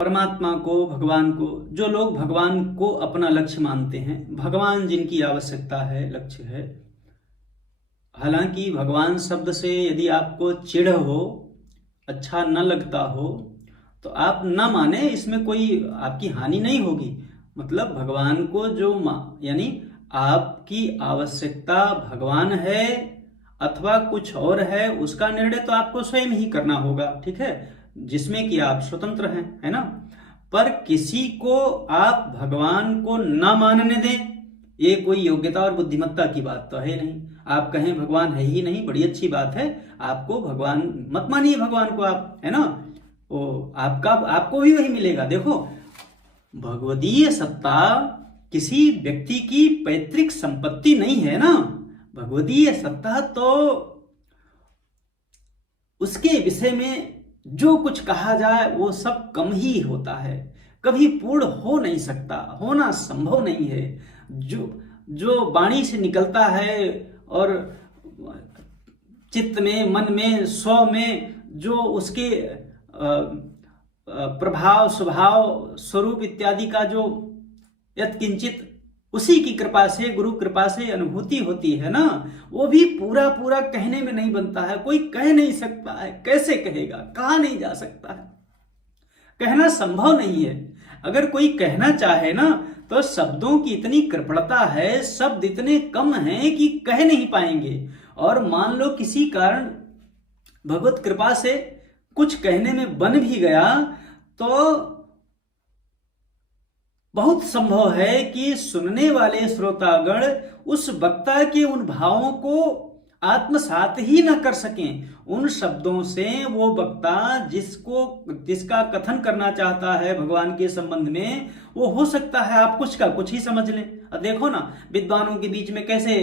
परमात्मा को, भगवान को, जो लोग भगवान को अपना लक्ष्य मानते हैं, भगवान जिनकी आवश्यकता है, लक्ष्य है। हालांकि भगवान शब्द से यदि आपको चिढ़ हो, अच्छा न लगता हो, तो आप न माने, इसमें कोई आपकी हानि नहीं होगी। मतलब भगवान को जो यानी आपकी आवश्यकता भगवान है अथवा कुछ और है, उसका निर्णय तो आपको स्वयं ही करना होगा, ठीक है, जिसमें कि आप स्वतंत्र हैं, है ना। पर किसी को आप भगवान को न मानने दें, ये कोई योग्यता और बुद्धिमत्ता की बात तो है नहीं। आप कहें भगवान है ही नहीं, बड़ी अच्छी बात है, आपको भगवान मत मानिए, भगवान को आप, है ना, वो आपको भी वही मिलेगा। देखो, भगवदीय सत्ता किसी व्यक्ति की पैतृक संपत्ति नहीं है ना। भगवदीय सत्ता तो उसके विषय में जो कुछ कहा जाए वो सब कम ही होता है, कभी पूर्ण हो नहीं सकता, होना संभव नहीं है। जो वाणी से निकलता है और चित्त में, मन में, स्व में जो उसके प्रभाव, स्वभाव, स्वरूप इत्यादि का जो यत्किंचित उसी की कृपा से, गुरु कृपा से अनुभूति होती है ना, वो भी पूरा पूरा कहने में नहीं बनता है। कोई कह नहीं सकता है, कैसे कहेगा, कहा नहीं जा सकता है, कहना संभव नहीं है। अगर कोई कहना चाहे ना, तो शब्दों की इतनी कृपणता है, शब्द इतने कम हैं कि कह नहीं पाएंगे। और मान लो किसी कारण भगवत कृपा से कुछ कहने में बन भी गया, तो बहुत संभव है कि सुनने वाले श्रोतागण उस वक्ता के उन भावों को आत्मसात ही न कर सकें। उन शब्दों से वो वक्ता जिसका कथन करना चाहता है भगवान के संबंध में, वो हो सकता है आप कुछ का कुछ ही समझ लें। अब देखो ना, विद्वानों के बीच में कैसे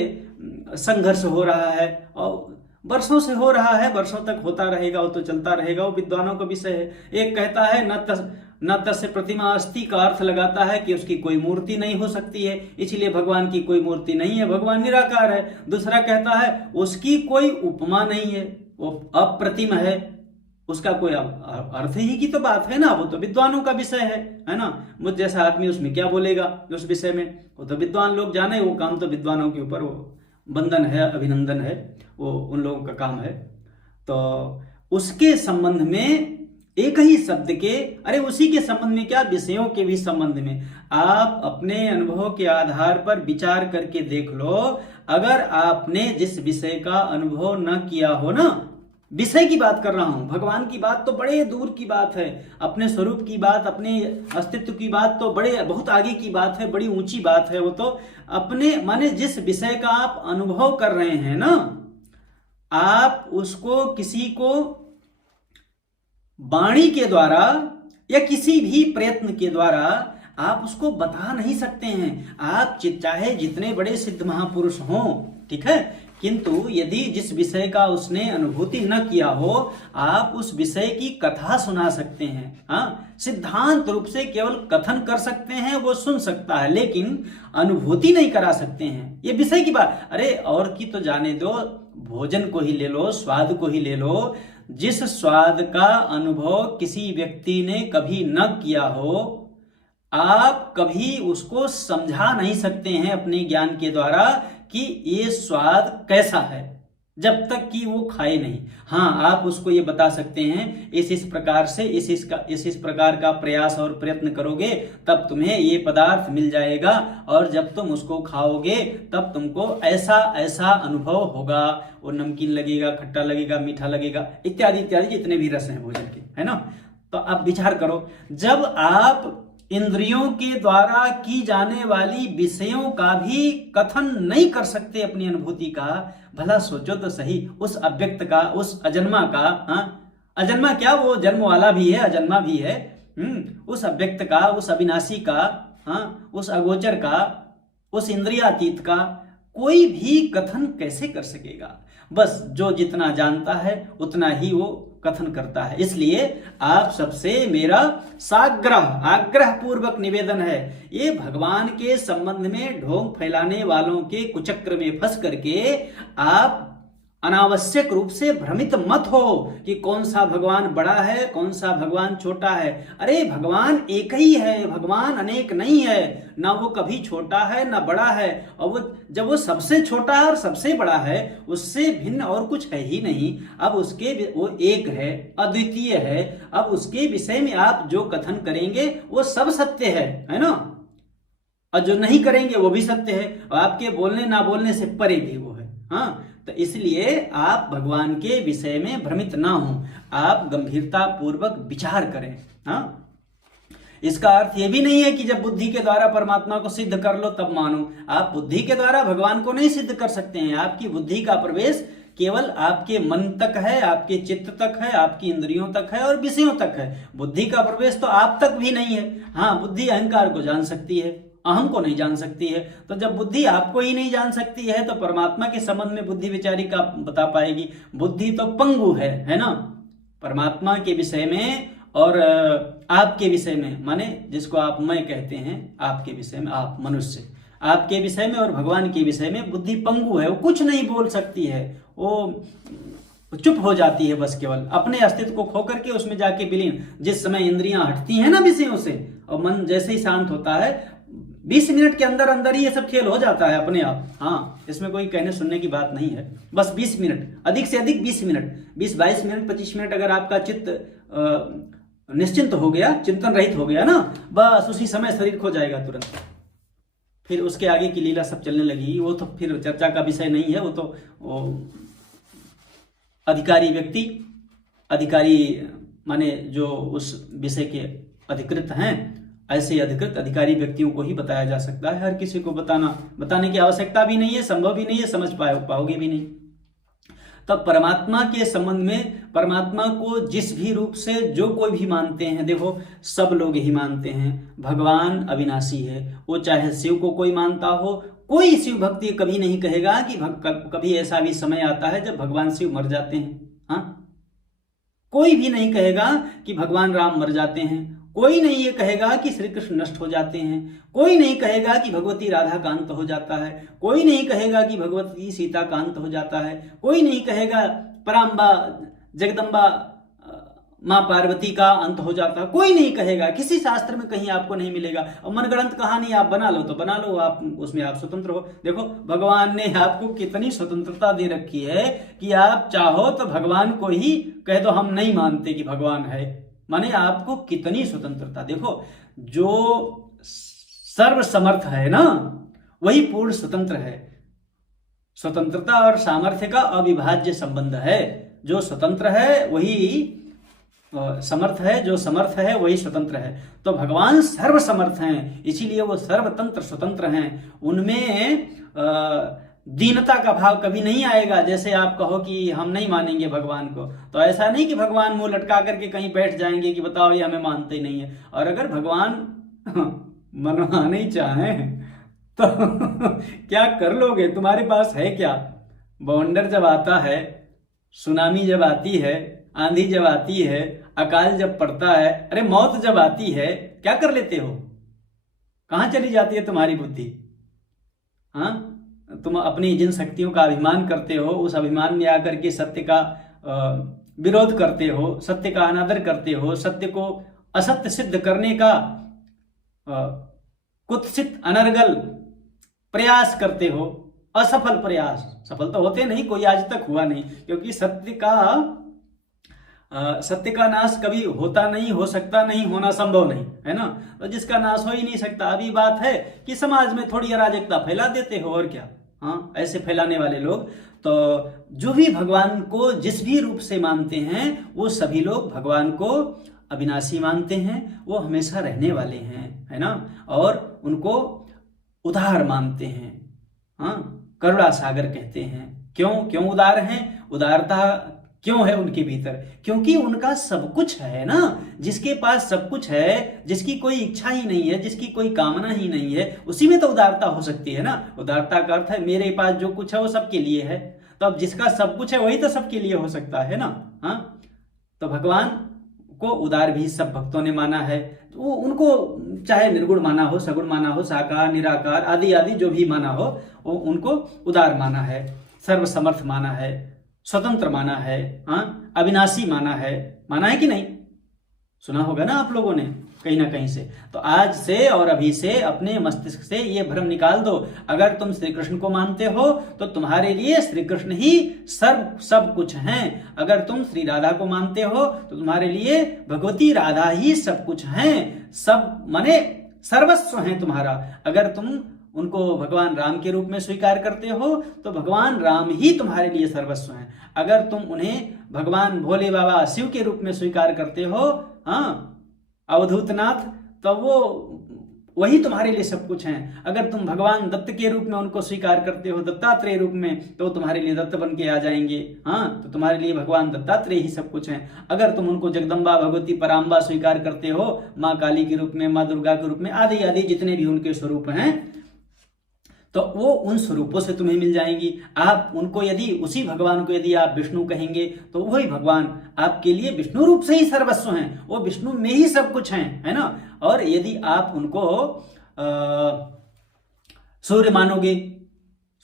संघर्ष हो रहा है, और वर्षों से हो रहा है, वर्षों तक होता रहेगा, वो तो चलता रहेगा, वो विद्वानों का विषय है। एक कहता है न तस्य प्रतिमा अस्ति का अर्थ लगाता है कि उसकी कोई मूर्ति नहीं हो सकती है, इसलिए भगवान की कोई मूर्ति नहीं है, भगवान निराकार है। दूसरा कहता है उसकी कोई उपमा नहीं है, वो अप्रतिम है, उसका कोई अर्थ ही की तो बात है ना, वो तो विद्वानों का विषय है ना। मुझ जैसा आदमी उसमें क्या बोलेगा उस विषय में, वो तो विद्वान लोग जाने, वो काम तो विद्वानों के ऊपर, वो बंधन है, अभिनंदन है, वो उन लोगों का काम है। तो उसके संबंध में एक ही शब्द के, अरे उसी के संबंध में क्या, विषयों के भी संबंध में आप अपने अनुभव के आधार पर विचार करके देख लो। अगर आपने जिस विषय का अनुभव न किया हो ना, विषय की बात कर रहा हूं, भगवान की बात तो बड़े दूर की बात है, अपने स्वरूप की बात, अपने अस्तित्व की बात तो बहुत आगे की बात है, बड़ी ऊंची बात है। वो तो अपने माने जिस विषय का आप अनुभव कर रहे हैं ना, आप उसको किसी को वाणी के द्वारा या किसी भी प्रयत्न के द्वारा आप उसको बता नहीं सकते हैं। आप चाहे जितने बड़े सिद्ध महापुरुष हों, ठीक है, किंतु यदि जिस विषय का उसने अनुभूति न किया हो, आप उस विषय की कथा सुना सकते हैं। हाँ, सिद्धांत रूप से केवल कथन कर सकते हैं, वो सुन सकता है, लेकिन अनुभूति नहीं करा सकते हैं। ये विषय की बात, अरे और की तो जाने दो, भोजन को ही ले लो, स्वाद को ही ले लो। जिस स्वाद का अनुभव किसी व्यक्ति ने कभी न किया हो, आप कभी उसको समझा नहीं सकते हैं अपने ज्ञान के द्वारा कि ये स्वाद कैसा है, जब तक कि वो खाए नहीं। हाँ, आप उसको ये बता सकते हैं इस प्रकार से इस प्रकार का प्रयास और प्रयत्न करोगे तब तुम्हें ये पदार्थ मिल जाएगा, और जब तुम उसको खाओगे तब तुमको ऐसा ऐसा अनुभव होगा, वो नमकीन लगेगा, खट्टा लगेगा, मीठा लगेगा, इत्यादि इत्यादि जितने भी रस हैं भोजन के, है ना। तो आप विचार करो, जब आप इंद्रियों के द्वारा की जाने वाली विषयों का भी कथन नहीं कर सकते अपनी अनुभूति का, भला सोचो तो सही, उस अव्यक्त का, उस अजन्मा का, हाँ, अजन्मा क्या, वो जन्म वाला भी है, अजन्मा भी है, उस अव्यक्त का, उस अविनाशी का, हाँ, उस अगोचर का, उस इंद्रियातीत का कोई भी कथन कैसे कर सकेगा। बस जो जितना जानता है उतना ही वो कथन करता है। इसलिए आप सबसे मेरा आग्रह पूर्वक निवेदन है, ये भगवान के संबंध में ढोंग फैलाने वालों के कुचक्र में फंस करके आप अनावश्यक रूप से भ्रमित मत हो कि कौन सा भगवान बड़ा है, कौन सा भगवान छोटा है। अरे भगवान एक ही है, भगवान अनेक नहीं है, ना वो कभी छोटा है ना बड़ा है। और वो जब वो सबसे छोटा है और सबसे बड़ा है, उससे भिन्न और कुछ है ही नहीं। अब उसके वो एक है, अद्वितीय है। अब उसके विषय में आप जो कथन करेंगे वो सब सत्य है ना, और जो नहीं करेंगे वो भी सत्य है, और आपके बोलने ना बोलने से परे भी वो है। हाँ, तो इसलिए आप भगवान के विषय में भ्रमित ना हो, आप गंभीरता पूर्वक विचार करें। हाँ, इसका अर्थ यह भी नहीं है कि जब बुद्धि के द्वारा परमात्मा को सिद्ध कर लो तब मानो। आप बुद्धि के द्वारा भगवान को नहीं सिद्ध कर सकते हैं। आपकी बुद्धि का प्रवेश केवल आपके मन तक है, आपके चित्त तक है, आपकी इंद्रियों तक है और विषयों तक है। बुद्धि का प्रवेश तो आप तक भी नहीं है। हाँ, बुद्धि अहंकार को जान सकती है, अहम को नहीं जान सकती है। तो जब बुद्धि आपको ही नहीं जान सकती है तो परमात्मा के संबंध में बुद्धि विचारी का बता पाएगी। बुद्धि तो पंगु है ना, परमात्मा के विषय में और आपके विषय में, माने जिसको आप मैं कहते हैं, आपके विषय में, आप मनुष्य, आपके विषय में और भगवान के विषय में बुद्धि पंगु है। वो कुछ नहीं बोल सकती है, वो चुप हो जाती है, बस केवल अपने अस्तित्व को खो करके उसमें जाके विलीन। जिस समय इंद्रियां हटती हैं ना विषयों से और मन जैसे ही शांत होता है, 20 मिनट के अंदर अंदर ही ये सब खेल हो जाता है अपने आप। हाँ, इसमें कोई कहने सुनने की बात नहीं है। बस 20 मिनट, अधिक से अधिक 20 मिनट, 20-22 मिनट, 25 मिनट अगर आपका चित्त निश्चिंत हो गया, चिंतन रहित हो गया ना, बस उसी समय शरीर खो जाएगा तुरंत। फिर उसके आगे की लीला सब चलने लगी। वो तो फिर चर्चा का विषय नहीं है। वो तो अधिकारी व्यक्ति, अधिकारी माने जो उस विषय के अधिकृत हैं, ऐसे अधिकृत अधिकारी व्यक्तियों को ही बताया जा सकता है। हर किसी को बताने की आवश्यकता भी नहीं है, संभव भी नहीं है, समझ पाओगे भी नहीं। तब परमात्मा के संबंध में, परमात्मा को जिस भी रूप से जो कोई भी मानते हैं, देखो सब लोग ही मानते हैं भगवान अविनाशी है। वो चाहे शिव को कोई मानता हो, कोई शिव भक्ति कभी नहीं कहेगा कि कभी ऐसा भी समय आता है जब भगवान शिव मर जाते हैं। हाँ, कोई भी नहीं कहेगा कि भगवान राम मर जाते हैं, कोई नहीं ये कहेगा कि श्री कृष्ण नष्ट हो जाते हैं, कोई नहीं कहेगा कि भगवती राधा का अंत हो जाता है, कोई नहीं कहेगा कि भगवती सीता का अंत हो जाता है, कोई नहीं कहेगा पराम्बा जगदम्बा माँ पार्वती का अंत हो जाता है, कोई नहीं कहेगा। किसी शास्त्र में कहीं आपको नहीं मिलेगा। और मनगढ़ंत कहानी आप बना लो तो बना लो, आप उसमें आप स्वतंत्र हो। देखो भगवान ने आपको कितनी स्वतंत्रता दे रखी है कि आप चाहो तो भगवान को ही कह दो हम नहीं मानते कि भगवान है, माने आपको कितनी स्वतंत्रता। देखो जो सर्व समर्थ है ना, वही पूर्ण स्वतंत्र है। स्वतंत्रता और सामर्थ्य का अविभाज्य संबंध है। जो स्वतंत्र है वही समर्थ है, जो समर्थ है वही स्वतंत्र है। तो भगवान सर्व समर्थ हैं, इसीलिए वो सर्वतंत्र स्वतंत्र हैं। उनमें दीनता का भाव कभी नहीं आएगा। जैसे आप कहो कि हम नहीं मानेंगे भगवान को, तो ऐसा नहीं कि भगवान मुंह लटका करके कहीं बैठ जाएंगे कि बताओ ये हमें मानते ही नहीं है। और अगर भगवान मनवाना ही चाहें तो क्या कर लोगे? तुम्हारे पास है क्या? बवंडर जब आता है, सुनामी जब आती है, आंधी जब आती है, अकाल जब पड़ता है, अरे मौत जब आती है, क्या कर लेते हो? कहां चली जाती है तुम्हारी बुद्धि? हाँ, तुम अपनी जिन शक्तियों का अभिमान करते हो, उस अभिमान में आकर के सत्य का विरोध करते हो, सत्य का अनादर करते हो, सत्य को असत्य सिद्ध करने का कुत्सित अनर्गल प्रयास करते हो, असफल प्रयास। सफल तो होते नहीं, कोई आज तक हुआ नहीं, क्योंकि सत्य का नाश कभी होता नहीं, हो सकता नहीं, होना संभव नहीं है ना। तो जिसका नाश हो ही नहीं सकता। अभी बात है कि समाज में थोड़ी अराजकता फैला देते हो, और क्या। हाँ, ऐसे फैलाने वाले लोग। तो जो भी भगवान को जिस भी रूप से मानते हैं, वो सभी लोग भगवान को अविनाशी मानते हैं। वो हमेशा रहने वाले हैं, है ना। और उनको उदार मानते हैं। हाँ, करुणा सागर कहते हैं। क्यों उदार हैं? उदारता क्यों है उनके भीतर? क्योंकि उनका सब कुछ है ना। जिसके पास सब कुछ है, जिसकी कोई इच्छा ही नहीं है, जिसकी कोई कामना ही नहीं है, उसी में तो उदारता हो सकती है ना। उदारता का अर्थ है मेरे पास जो कुछ है वो सबके लिए है। तो अब जिसका सब कुछ है वही तो सबके लिए हो सकता है ना। हाँ, तो भगवान को उदार भी सब भक्तों ने माना है। तो वो उनको चाहे निर्गुण माना हो, सगुण माना हो, साकार निराकार आदि आदि जो भी माना हो, वो उनको उदार माना है, सर्वसमर्थ माना है। स्वतंत्र माना है, हाँ, अविनाशी माना है कि नहीं? सुना होगा ना आप लोगों ने कहीं ना कहीं से। तो आज से और अभी से अपने मस्तिष्क से ये भ्रम निकाल दो। अगर तुम श्री कृष्ण को मानते हो तो तुम्हारे लिए श्री कृष्ण ही सब कुछ हैं। अगर तुम श्री राधा को मानते हो तो तुम्हारे लिए भगवती राधा ही सब कुछ हैं, सब माने सर्वस्व हैं तुम्हारा। अगर तुम उनको भगवान राम के रूप में स्वीकार करते हो तो भगवान राम ही तुम्हारे लिए सर्वस्व हैं। अगर तुम उन्हें भगवान भोले बाबा शिव के रूप में स्वीकार करते हो, हाँ, अवधूतनाथ, तो वो वही तुम्हारे लिए सब कुछ हैं। अगर तुम भगवान दत्त के रूप में उनको स्वीकार करते हो, दत्तात्रेय रूप में, तो तुम्हारे लिए दत्त बन के आ जाएंगे, हाँ, तो तुम्हारे लिए भगवान दत्तात्रेय ही सब कुछ हैं। अगर तुम उनको जगदम्बा भगवती पराम्बा स्वीकार करते हो, माँ काली के रूप में, माँ दुर्गा के रूप में, आदि आदि जितने भी उनके स्वरूप हैं, तो वो उन स्वरूपों से तुम्हें मिल जाएंगी। आप उनको यदि, उसी भगवान को यदि आप विष्णु कहेंगे तो वही भगवान आपके लिए विष्णु रूप से ही सर्वस्व हैं, वो विष्णु में ही सब कुछ हैं, है ना। और यदि आप उनको सूर्य मानोगे,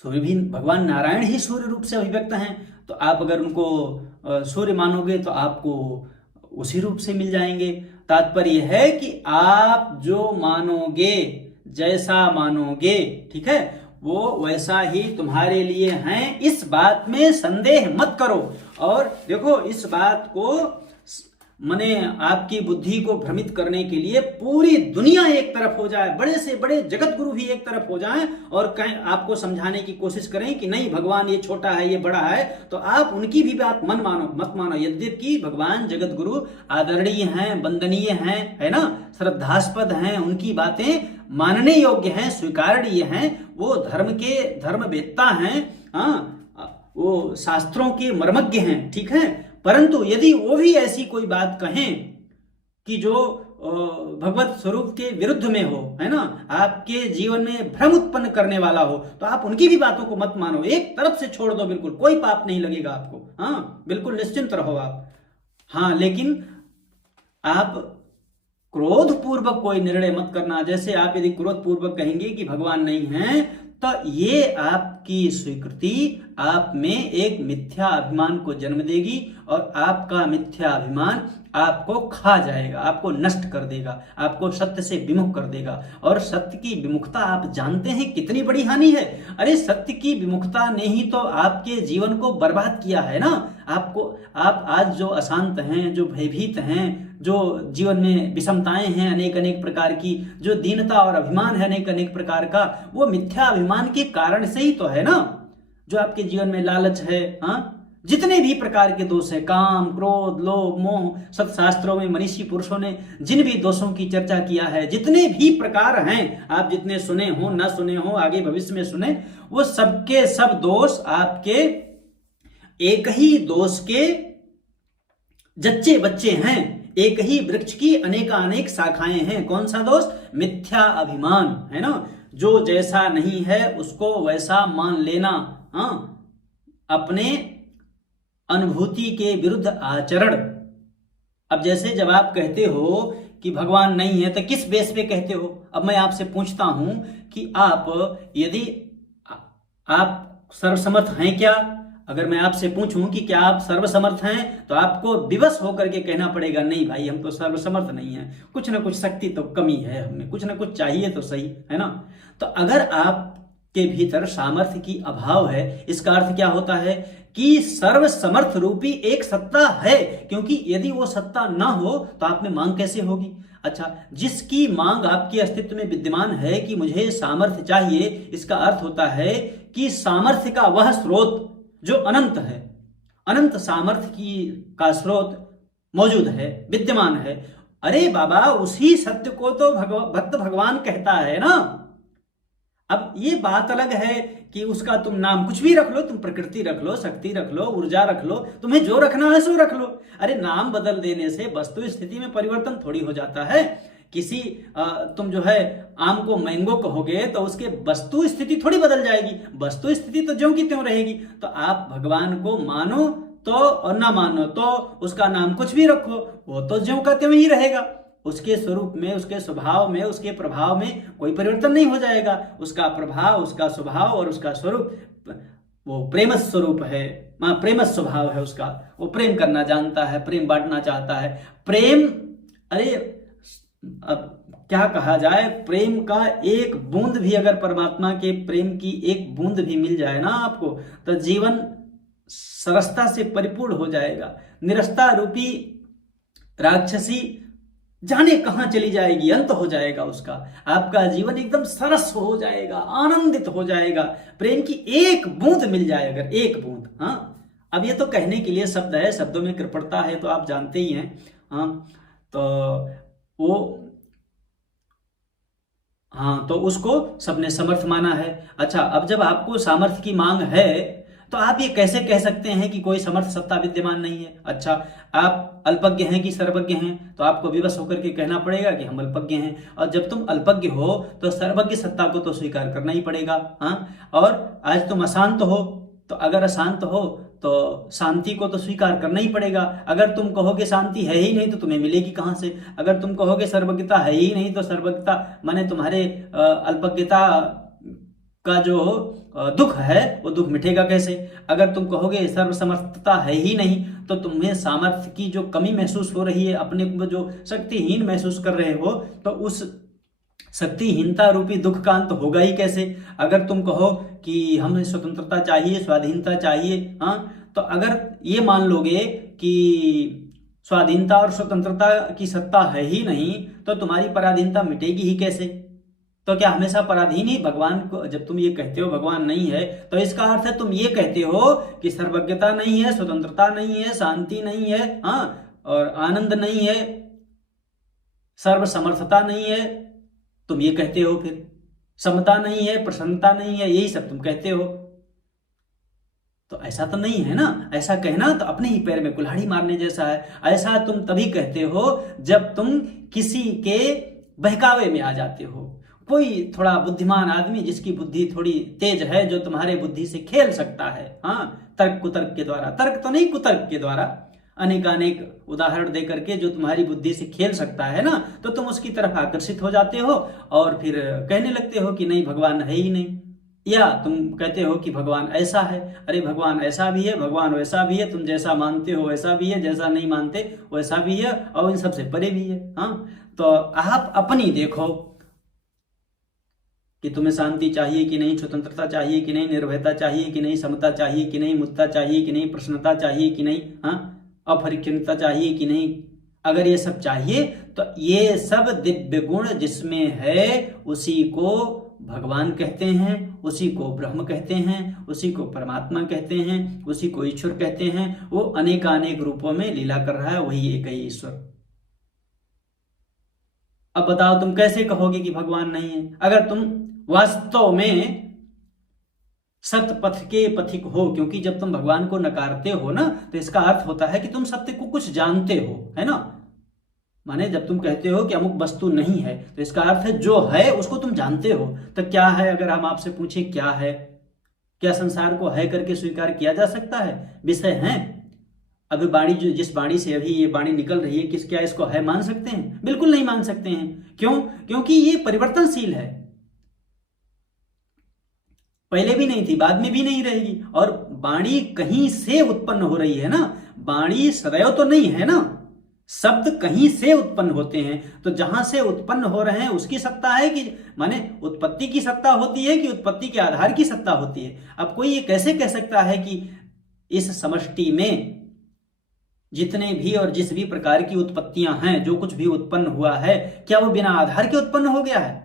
सूर्य भी भगवान नारायण ही सूर्य रूप से अभिव्यक्त हैं, तो आप अगर उनको सूर्य मानोगे तो आपको उसी रूप से मिल जाएंगे। तात्पर्य है कि आप जो मानोगे, जैसा मानोगे, ठीक है, वो वैसा ही तुम्हारे लिए हैं, इस बात में संदेह मत करो। और देखो, इस बात को माने आपकी बुद्धि को भ्रमित करने के लिए पूरी दुनिया एक तरफ हो जाए, बड़े से बड़े जगत गुरु भी एक तरफ हो जाएं और कहीं आपको समझाने की कोशिश करें कि नहीं भगवान ये छोटा है, ये बड़ा है, तो आप उनकी भी बात मत मानो। यद्यपि भगवान जगत गुरु आदरणीय हैं, वंदनीय हैं, है ना, श्रद्धास्पद हैं, उनकी बातें मानने योग्य हैं, स्वीकारणीय हैं, वो धर्मवेत्ता हैं, हाँ, वो शास्त्रों के मर्मज्ञ हैं, ठीक है। परंतु यदि वो भी ऐसी कोई बात कहें कि जो भगवत स्वरूप के विरुद्ध में हो, है ना, आपके जीवन में भ्रम उत्पन्न करने वाला हो, तो आप उनकी भी बातों को मत मानो, एक तरफ से छोड़ दो, बिल्कुल कोई पाप नहीं लगेगा आपको, हाँ, बिल्कुल निश्चिंत रहो आप। हाँ, लेकिन आप क्रोध पूर्वक कोई निर्णय मत करना। जैसे आप यदि क्रोध पूर्वक कहेंगे कि भगवान नहीं है, तो ये आपकी स्वीकृति आप में एक मिथ्या अभिमान को जन्म देगी और आपका मिथ्या अभिमान आपको खा जाएगा, आपको नष्ट कर देगा, आपको सत्य से विमुख कर देगा। और सत्य की विमुखता आप जानते हैं कितनी बड़ी हानि है। अरे सत्य की विमुखता ने ही तो आपके जीवन को बर्बाद किया है ना। आप आज जो अशांत हैं, जो भयभीत हैं, जो जीवन में विषमताएं हैं अनेक अनेक प्रकार की, जो दीनता और अभिमान है अनेक अनेक प्रकार का, वो मिथ्या अभिमान के कारण से ही तो है ना। जो आपके जीवन में लालच है, हाँ, जितने भी प्रकार के दोष है, काम, क्रोध, लोभ, मोह, सब शास्त्रों में मनीषी पुरुषों ने जिन भी दोषों की चर्चा किया है, जितने भी प्रकार हैं, आप जितने सुने हो, न सुने हो, आगे भविष्य में सुने, वो सबके सब दोष आपके एक ही दोष के जच्चे बच्चे हैं, एक ही वृक्ष की अनेकानेक शाखाएं हैं। कौन सा दोष? मिथ्या अभिमान, है ना। जो जैसा नहीं है उसको वैसा मान लेना, हाँ, अपने अनुभूति के विरुद्ध आचरण। अब जैसे जब आप कहते हो कि भगवान नहीं है, तो किस बेस पे कहते हो? अब मैं आपसे पूछता हूं कि यदि आप सर्वसमर्थ हैं क्या? अगर मैं आपसे पूछूं कि क्या आप सर्वसमर्थ हैं, तो आपको विवश होकर के कहना पड़ेगा, नहीं भाई, हम तो सर्वसमर्थ नहीं हैं, कुछ ना कुछ शक्ति तो कमी है, हमें कुछ ना कुछ चाहिए तो सही, है ना। तो अगर आपके भीतर सामर्थ्य की अभाव है, इसका अर्थ क्या होता है कि सर्वसमर्थ रूपी एक सत्ता है, क्योंकि यदि वो सत्ता ना हो तो आप में मांग कैसे होगी? अच्छा, जिसकी मांग आपके अस्तित्व में विद्यमान है कि मुझे सामर्थ्य चाहिए, इसका अर्थ होता है कि सामर्थ्य का वह स्रोत जो अनंत है, अनंत सामर्थ्य का स्रोत मौजूद है, विद्यमान है। अरे बाबा, उसी सत्य को तो भक्त भगवान कहता है ना। अब ये बात अलग है कि उसका तुम नाम कुछ भी रख लो, तुम प्रकृति रख लो, शक्ति रख लो, ऊर्जा रख लो, तुम्हें जो रखना है सो रख लो। अरे नाम बदल देने से वस्तु स्थिति में परिवर्तन थोड़ी हो जाता है। किसी तुम जो है आम को मैंगो कहोगे तो उसके वस्तु स्थिति थोड़ी बदल जाएगी, वस्तु स्थिति तो ज्यों की त्यों रहेगी। तो आप भगवान को मानो तो और ना मानो तो उसका नाम कुछ भी रखो, वो तो ज्यों का त्यों ही रहेगा। उसके स्वरूप में, उसके स्वभाव में, उसके प्रभाव में कोई परिवर्तन नहीं हो जाएगा। उसका प्रभाव, उसका स्वभाव और उसका स्वरूप वो प्रेम स्वरूप है, प्रेम स्वभाव है उसका, वो प्रेम करना जानता है, प्रेम बांटना चाहता है। प्रेम, अरे अब क्या कहा जाए, प्रेम का एक बूंद भी अगर परमात्मा के प्रेम की एक बूंद भी मिल जाए ना आपको, तो जीवन सरसता से परिपूर्ण हो जाएगा। निरस्ता रूपी राक्षसी जाने कहां चली जाएगी, अंत हो जाएगा उसका। आपका जीवन एकदम सरस हो जाएगा, आनंदित हो जाएगा। प्रेम की एक बूंद मिल जाए, अगर एक बूंद। हाँ, अब ये तो कहने के लिए शब्द है, शब्दों में कृपणता है तो आप जानते ही हैं। हाँ, तो वो, हाँ, तो उसको सबने समर्थ माना है। अच्छा, अब जब आपको सामर्थ्य की मांग है तो आप ये कैसे कह सकते हैं कि कोई समर्थ सत्ता विद्यमान नहीं है? अच्छा, आप अल्पज्ञ हैं कि सर्वज्ञ हैं, तो आपको विवश होकर के कहना पड़ेगा कि हम अल्पज्ञ हैं। और जब तुम अल्पज्ञ हो तो सर्वज्ञ सत्ता को तो स्वीकार करना ही पड़ेगा। हाँ, और आज तुम अशांत हो, तो अगर अशांत हो तो शांति को तो स्वीकार करना ही पड़ेगा। अगर तुम कहोगे शांति है ही नहीं तो तुम्हें मिलेगी कहां से? अगर तुम कहोगे सर्वज्ञता है ही नहीं तो सर्वज्ञता माने तुम्हारे अल्पज्ञता का जो दुख है वो दुख मिटेगा कैसे? अगर तुम कहोगे सर्वसमर्थता है ही नहीं तो तुम्हें सामर्थ्य की जो कमी महसूस हो रही है, अपने को जो शक्तिहीन महसूस कर रहे हो, तो उस शक्तिहीनता रूपी दुख का अंत होगा ही कैसे? अगर तुम कहो कि हमें स्वतंत्रता चाहिए, स्वाधीनता चाहिए, हाँ, तो अगर ये मान लोगे कि स्वाधीनता और स्वतंत्रता की सत्ता है ही नहीं तो तुम्हारी पराधीनता मिटेगी ही कैसे? तो क्या हमेशा पराधीन ही भगवान को, जब तुम ये कहते हो भगवान नहीं है, तो इसका अर्थ है तुम ये कहते हो कि सर्वज्ञता नहीं है, स्वतंत्रता नहीं है, शांति नहीं है, हाँ, और आनंद नहीं है, सर्वसमर्थता नहीं है, तुम ये कहते हो। फिर समता नहीं है, प्रसन्नता नहीं है, यही सब तुम कहते हो। तो ऐसा तो नहीं है ना। ऐसा कहना तो अपने ही पैर में कुल्हाड़ी मारने जैसा है। ऐसा तुम तभी कहते हो जब तुम किसी के बहकावे में आ जाते हो। कोई थोड़ा बुद्धिमान आदमी जिसकी बुद्धि थोड़ी तेज है, जो तुम्हारे बुद्धि से खेल सकता है, हाँ, तर्क कुतर्क के द्वारा, तर्क तो नहीं कुतर्क के द्वारा, अनेकानेक उदाहरण दे करके जो तुम्हारी बुद्धि से खेल सकता है ना, तो तुम उसकी तरफ आकर्षित हो जाते हो और फिर कहने लगते हो कि नहीं भगवान है ही नहीं। या तुम कहते हो कि भगवान ऐसा है। अरे भगवान ऐसा भी है, भगवान वैसा भी है, तुम जैसा मानते हो वैसा भी है, जैसा नहीं मानते वैसा भी है, और इन सबसे परे भी है। हाँ, तो आप अपनी देखो कि तुम्हें शांति चाहिए कि नहीं, स्वतंत्रता चाहिए कि नहीं, निर्भयता चाहिए कि नहीं, समता चाहिए कि नहीं, मुक्तता चाहिए कि नहीं, प्रसन्नता चाहिए कि नहीं, हाँ, अपरिच्छिन्नता चाहिए कि नहीं। अगर ये सब चाहिए तो ये सब दिव्य गुण जिसमें है उसी को भगवान कहते हैं, उसी को ब्रह्म कहते हैं, उसी को परमात्मा कहते हैं, उसी को ईश्वर कहते हैं। वो अनेकानेक रूपों में लीला कर रहा है, वही एक ही ईश्वर। अब बताओ तुम कैसे कहोगे कि भगवान नहीं है? अगर तुम वास्तव में सत्य पथ के पथिक हो, क्योंकि जब तुम भगवान को नकारते हो ना तो इसका अर्थ होता है कि तुम सत्य को कुछ जानते हो, है ना। माने जब तुम कहते हो कि अमुक वस्तु नहीं है तो इसका अर्थ है जो है उसको तुम जानते हो। तो क्या है, अगर हम आपसे पूछे क्या है, क्या संसार को है करके स्वीकार किया जा सकता है? विषय है। अभी बाणी जो, जिस बाणी से अभी ये बाणी निकल रही है, क्या इसको है मान सकते हैं? बिल्कुल नहीं मान सकते हैं। क्यों? क्योंकि ये परिवर्तनशील है। पहले भी नहीं थी, बाद में भी नहीं रहेगी। और वाणी कहीं से उत्पन्न हो रही है ना, वाणी सदैव तो नहीं है ना। शब्द कहीं से उत्पन्न होते हैं, तो जहां से उत्पन्न हो रहे हैं उसकी सत्ता है कि, माने उत्पत्ति की सत्ता होती है कि उत्पत्ति के आधार की सत्ता होती है। अब कोई ये कैसे कह सकता है कि इस समष्टि में जितने भी और जिस भी प्रकार की उत्पत्तियां हैं, जो कुछ भी उत्पन्न हुआ है, क्या वो बिना आधार के उत्पन्न हो गया है?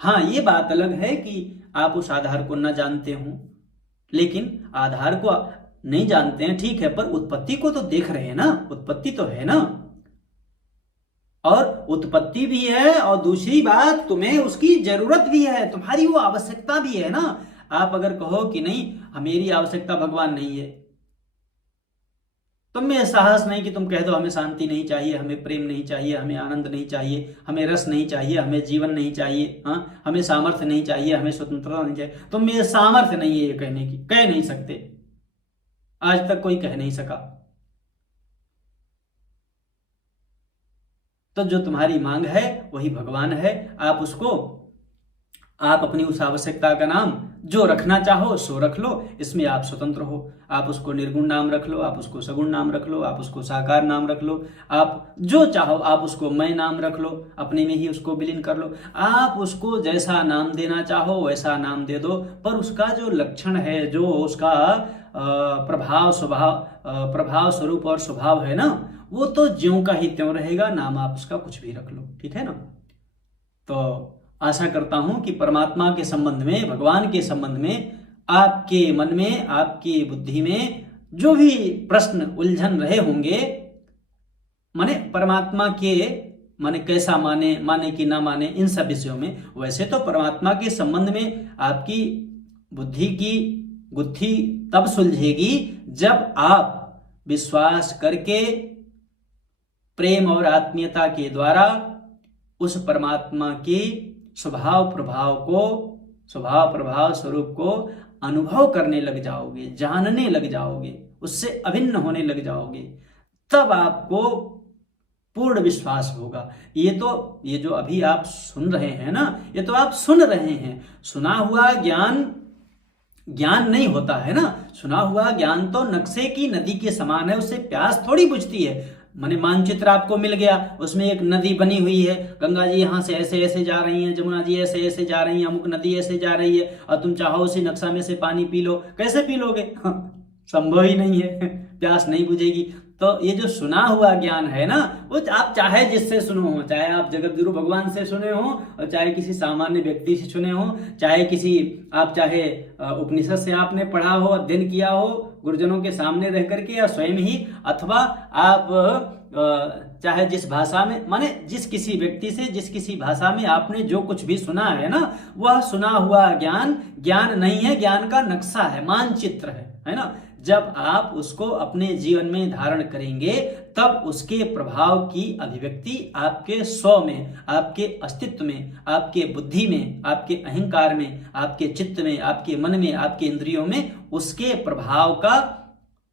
हाँ, ये बात अलग है कि आप उस आधार को न जानते हो, लेकिन आधार को नहीं जानते हैं, ठीक है, पर उत्पत्ति को तो देख रहे हैं ना, उत्पत्ति तो है ना। और उत्पत्ति भी है, और दूसरी बात तुम्हें उसकी जरूरत भी है, तुम्हारी वो आवश्यकता भी है ना। आप अगर कहो कि नहीं मेरी आवश्यकता भगवान नहीं है, तुम में साहस नहीं कि तुम कह दो हमें शांति नहीं चाहिए, हमें प्रेम नहीं चाहिए, हमें आनंद नहीं चाहिए, हमें रस नहीं चाहिए, हमें जीवन नहीं चाहिए, हाँ, हमें सामर्थ्य नहीं चाहिए, हमें स्वतंत्रता नहीं चाहिए। तुम में सामर्थ्य नहीं है ये कहने की, कह नहीं सकते, आज तक कोई कह नहीं सका। तो जो तुम्हारी मांग है वही भगवान है। आप उसको, आप अपनी उस आवश्यकता का नाम जो रखना चाहो सो रख लो, इसमें आप स्वतंत्र हो। आप उसको निर्गुण नाम रख लो, आप उसको सगुण नाम रख लो, आप उसको साकार नाम रख लो, आप जो चाहो आप उसको मैं नाम रख लो, अपने में ही उसको विलीन कर लो। आप उसको जैसा नाम देना चाहो वैसा नाम दे दो, पर उसका जो लक्षण है, जो उसका प्रभाव स्वरूप और स्वभाव है ना, वो तो ज्यों का ही त्यों रहेगा। नाम आप उसका कुछ भी रख लो, ठीक है ना। तो आशा करता हूं कि परमात्मा के संबंध में, भगवान के संबंध में आपके मन में, आपकी बुद्धि में जो भी प्रश्न उलझन रहे होंगे, माने परमात्मा के माने कैसा माने कि ना माने, इन सब विषयों में, वैसे तो परमात्मा के संबंध में आपकी बुद्धि की गुत्थी तब सुलझेगी जब आप विश्वास करके प्रेम और आत्मीयता के द्वारा उस परमात्मा की स्वभाव प्रभाव स्वरूप को अनुभव करने लग जाओगे, जानने लग जाओगे, उससे अभिन्न होने लग जाओगे। तब आपको पूर्ण विश्वास होगा। ये जो अभी आप सुन रहे हैं ना, ये तो आप सुन रहे हैं। सुना हुआ ज्ञान नहीं होता है ना। सुना हुआ ज्ञान तो नक्शे की नदी के समान है, उससे प्यास थोड़ी बुझती है। माने मानचित्र आपको मिल गया, उसमें एक नदी बनी हुई है, गंगा जी यहाँ से ऐसे ऐसे जा रही हैं, जमुना जी ऐसे ऐसे जा रही हैं, अमुक नदी ऐसे जा रही है, और तुम चाहो उसी नक्शा में से पानी पी लो, कैसे पी लोगे? संभव ही नहीं है, प्यास नहीं बुझेगी। तो ये जो सुना हुआ ज्ञान है ना, वो आप चाहे जिससे सुनो हो, चाहे आप जगत गुरु भगवान से सुने हो, और चाहे किसी सामान्य व्यक्ति से सुने हो, चाहे उपनिषद से आपने पढ़ा हो, अध्ययन किया हो गुरुजनों के सामने रह करके, या स्वयं ही, अथवा आप चाहे जिस भाषा में, माने जिस किसी व्यक्ति से, जिस किसी भाषा में आपने जो कुछ भी सुना है ना, वह सुना हुआ ज्ञान नहीं है, ज्ञान का नक्शा है, मानचित्र है ना। जब आप उसको अपने जीवन में धारण करेंगे, तब उसके प्रभाव की अभिव्यक्ति आपके स्व में, आपके अस्तित्व में, आपके बुद्धि में, आपके अहंकार में, आपके चित्त में, आपके मन में, आपके इंद्रियों में उसके प्रभाव का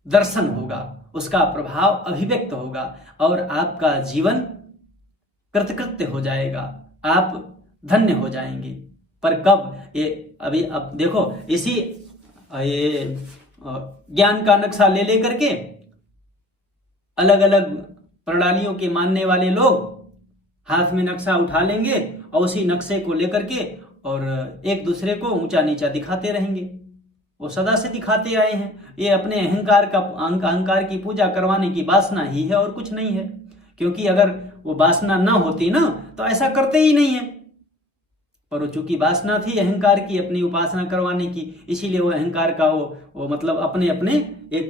दर्शन होगा, उसका प्रभाव अभिव्यक्त होगा, और आपका जीवन कृतकृत्य हो जाएगा, आप धन्य हो जाएंगे। पर कब? अब देखो, ये ज्ञान का नक्शा ले करके अलग अलग प्रणालियों के मानने वाले लोग हाथ में नक्शा उठा लेंगे, और उसी नक्शे को लेकर के और एक दूसरे को ऊंचा नीचा दिखाते रहेंगे। वो सदा से दिखाते आए हैं। ये अपने अहंकार की पूजा करवाने की वासना ही है, और कुछ नहीं है। क्योंकि अगर वो वासना ना होती ना, तो ऐसा करते ही नहीं है। पर वो चूंकि वासना थी अहंकार की, अपनी उपासना करवाने की, इसीलिए वो अहंकार का वो मतलब अपने एक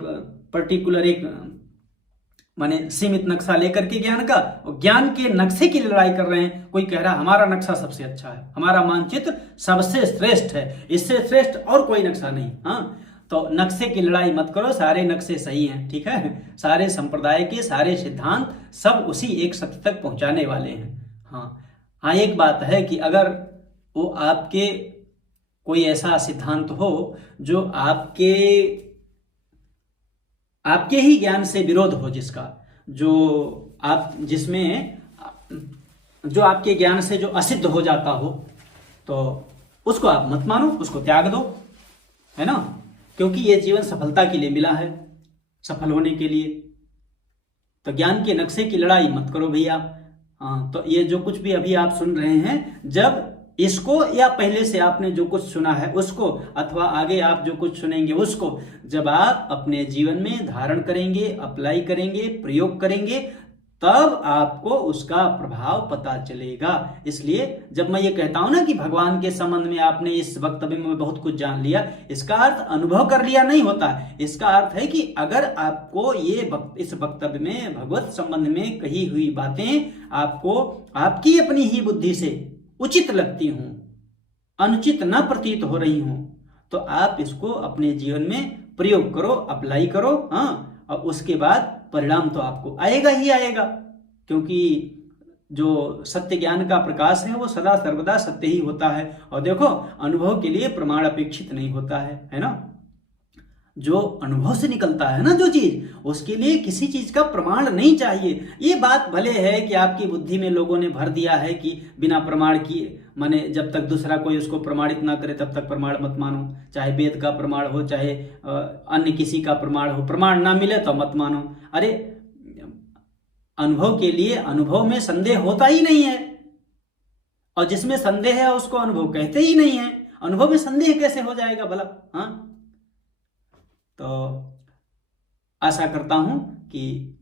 पर्टिकुलर, एक माने सीमित नक्शा लेकर के ज्ञान के नक्शे की लड़ाई कर रहे हैं। कोई कह रहा हमारा नक्शा सबसे अच्छा है, हमारा मानचित्र सबसे श्रेष्ठ है, इससे श्रेष्ठ और कोई नक्शा नहीं। हाँ, तो नक्शे की लड़ाई मत करो, सारे नक्शे सही हैं, ठीक है। सारे संप्रदाय के सारे सिद्धांत सब उसी एक सत्य तक पहुंचाने वाले हैं। हाँ, एक बात है कि अगर वो आपके कोई ऐसा सिद्धांत हो जो आपके ही ज्ञान से विरोध हो, जो आपके ज्ञान से जो असिद्ध हो जाता हो, तो उसको आप मत मानो, उसको त्याग दो, है ना। क्योंकि ये जीवन सफलता के लिए मिला है, सफल होने के लिए। तो ज्ञान के नक्शे की लड़ाई मत करो भैया। हाँ, तो ये जो कुछ भी अभी आप सुन रहे हैं, जब इसको, या पहले से आपने जो कुछ सुना है उसको, अथवा आगे आप जो कुछ सुनेंगे उसको, जब आप अपने जीवन में धारण करेंगे, अप्लाई करेंगे, प्रयोग करेंगे, तब आपको उसका प्रभाव पता चलेगा। इसलिए जब मैं ये कहता हूं ना कि भगवान के संबंध में आपने इस वक्तव्य में बहुत कुछ जान लिया, इसका अर्थ अनुभव कर लिया नहीं होता है। इसका अर्थ है कि अगर आपको इस वक्तव्य में भगवत संबंध में कही हुई बातें आपको आपकी अपनी ही बुद्धि से उचित लगती हूं, अनुचित न प्रतीत हो रही हूं, तो आप इसको अपने जीवन में प्रयोग करो, अप्लाई करो। हाँ, और उसके बाद परिणाम तो आपको आएगा ही आएगा, क्योंकि जो सत्य ज्ञान का प्रकाश है वो सदा सर्वदा सत्य ही होता है। और देखो, अनुभव के लिए प्रमाण अपेक्षित नहीं होता है ना। जो अनुभव से निकलता है ना जो चीज, उसके लिए किसी चीज का प्रमाण नहीं चाहिए। ये बात भले है कि आपकी बुद्धि में लोगों ने भर दिया है कि बिना प्रमाण किए, माने जब तक दूसरा कोई उसको प्रमाणित ना करे तब तक प्रमाण मत मानो, चाहे वेद का प्रमाण हो चाहे अन्य किसी का प्रमाण हो, प्रमाण ना मिले तो मत मानो। अरे अनुभव के लिए अनुभव में संदेह होता ही नहीं है, और जिसमें संदेह है उसको अनुभव कहते ही नहीं है। अनुभव में संदेह कैसे हो जाएगा भला? हाँ, तो आशा करता हूं कि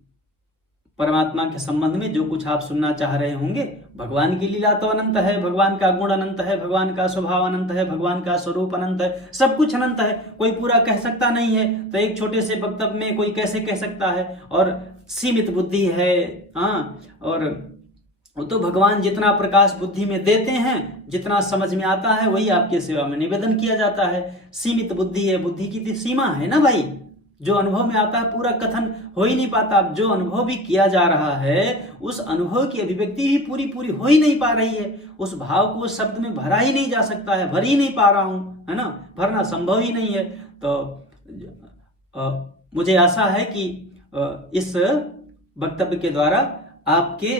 परमात्मा के संबंध में जो कुछ आप सुनना चाह रहे होंगे, भगवान की लीला तो अनंत है, भगवान का गुण अनंत है, भगवान का स्वभाव अनंत है, भगवान का स्वरूप अनंत है, सब कुछ अनंत है, कोई पूरा कह सकता नहीं है। तो एक छोटे से वक्तव्य में कोई कैसे कह सकता है? और सीमित बुद्धि है। हाँ, और वो तो भगवान जितना प्रकाश बुद्धि में देते हैं, जितना समझ में आता है वही आपके सेवा में निवेदन किया जाता है। सीमित बुद्धि है, बुद्धि की सीमा है ना भाई। जो अनुभव में आता है पूरा कथन हो ही नहीं पाता। जो अनुभव भी किया जा रहा है उस अनुभव की अभिव्यक्ति भी पूरी पूरी हो ही नहीं पा रही है। उस भाव को उस शब्द में भरा ही नहीं जा सकता है, भर ही नहीं पा रहा हूं, है ना, भरना संभव ही नहीं है। तो मुझे आशा है कि इस वक्तव्य के द्वारा आपके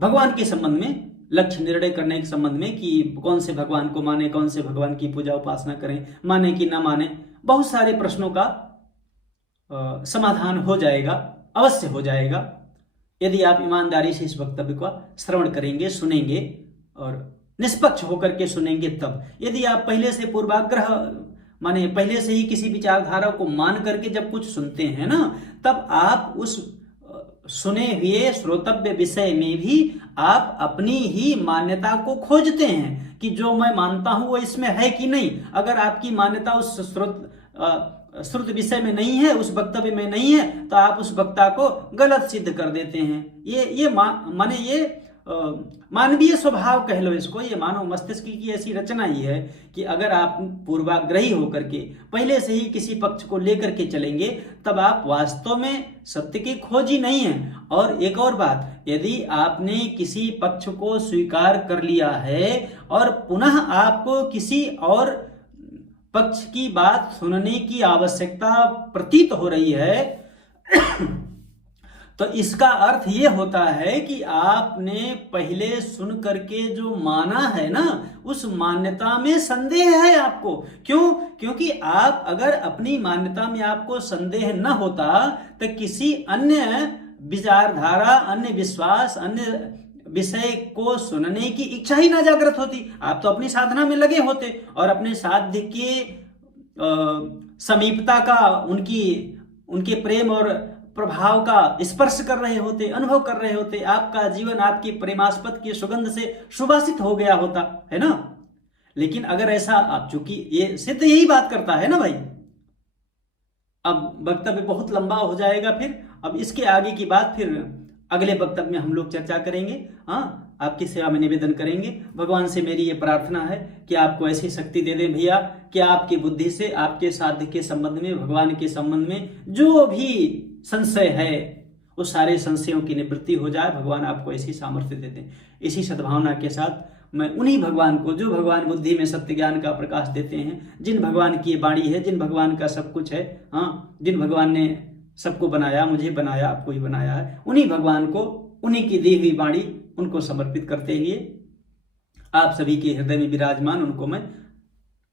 भगवान के संबंध में लक्ष्य निर्णय करने के संबंध में कि कौन से भगवान को माने, कौन से भगवान की पूजा उपासना करें, माने कि ना माने, बहुत सारे प्रश्नों का समाधान हो जाएगा, अवश्य हो जाएगा, यदि आप ईमानदारी से इस वक्तव्य का श्रवण करेंगे, सुनेंगे और निष्पक्ष होकर के सुनेंगे। तब यदि आप पहले से पूर्वाग्रह माने पहले से ही किसी विचारधारा को मान करके जब कुछ सुनते हैं ना, तब आप उस सुने हुए श्रोतव्य विषय में भी आप अपनी ही मान्यता को खोजते हैं कि जो मैं मानता हूं वो इसमें है कि नहीं। अगर आपकी मान्यता उस श्रुत विषय में नहीं है, उस वक्तव्य में नहीं है, तो आप उस वक्ता को गलत सिद्ध कर देते हैं। ये माने ये मानवीय स्वभाव कह लो इसको, ये मानव मस्तिष्क की ऐसी रचना ही है कि अगर आप पूर्वाग्रही होकर के पहले से ही किसी पक्ष को लेकर के चलेंगे तब आप वास्तव में सत्य की खोज ही नहीं है। और एक और बात, यदि आपने किसी पक्ष को स्वीकार कर लिया है और पुनः आपको किसी और पक्ष की बात सुनने की आवश्यकता प्रतीत हो रही है तो इसका अर्थ ये होता है कि आपने पहले सुन करके जो माना है ना, उस मान्यता में संदेह है आपको। क्यों? क्योंकि आप अगर अपनी मान्यता में आपको संदेह न होता तो किसी अन्य विचारधारा, अन्य विश्वास, अन्य विषय को सुनने की इच्छा ही ना जागृत होती। आप तो अपनी साधना में लगे होते और अपने साध्य के समीपता का, उनके प्रेम और प्रभाव का स्पर्श कर रहे होते, अनुभव कर रहे होते। आपका जीवन आपकी प्रेमास्पद की सुगंध से सुवासित हो गया होता है ना। लेकिन अगर ऐसा, आप चूंकि ये सिद्ध यही बात करता है ना भाई। अब वक्तव्य बहुत लंबा हो जाएगा, फिर अब इसके आगे की बात फिर अगले वक्तव्य में हम लोग चर्चा करेंगे। हाँ, आपकी सेवा में निवेदन करेंगे। भगवान से मेरी ये प्रार्थना है कि आपको ऐसी शक्ति दे दें भैया कि आपकी बुद्धि से, आपके साध्य के संबंध में, भगवान के संबंध में जो भी संशय है उस सारे संशयों की निवृत्ति हो जाए। भगवान आपको ऐसी सामर्थ्य देते। इसी सद्भावना के साथ मैं उन्हीं भगवान को, जो भगवान बुद्धि में सत्य ज्ञान का प्रकाश देते हैं, जिन भगवान की वाणी है, जिन भगवान का सब कुछ है, हाँ, जिन भगवान ने सबको बनाया, मुझे बनाया, आपको ही बनाया है, उन्हीं भगवान को, उन्हीं की दी हुई वाणी उनको समर्पित करते हुए आप सभी के हृदय में विराजमान उनको मैं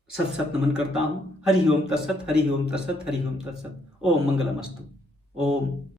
सत सत नमन करता हूं। हरि ओम तत्सत, हरि ओम तत्सत, हरि ओम तत्सत। ओम मंगलमस्तु। ओम।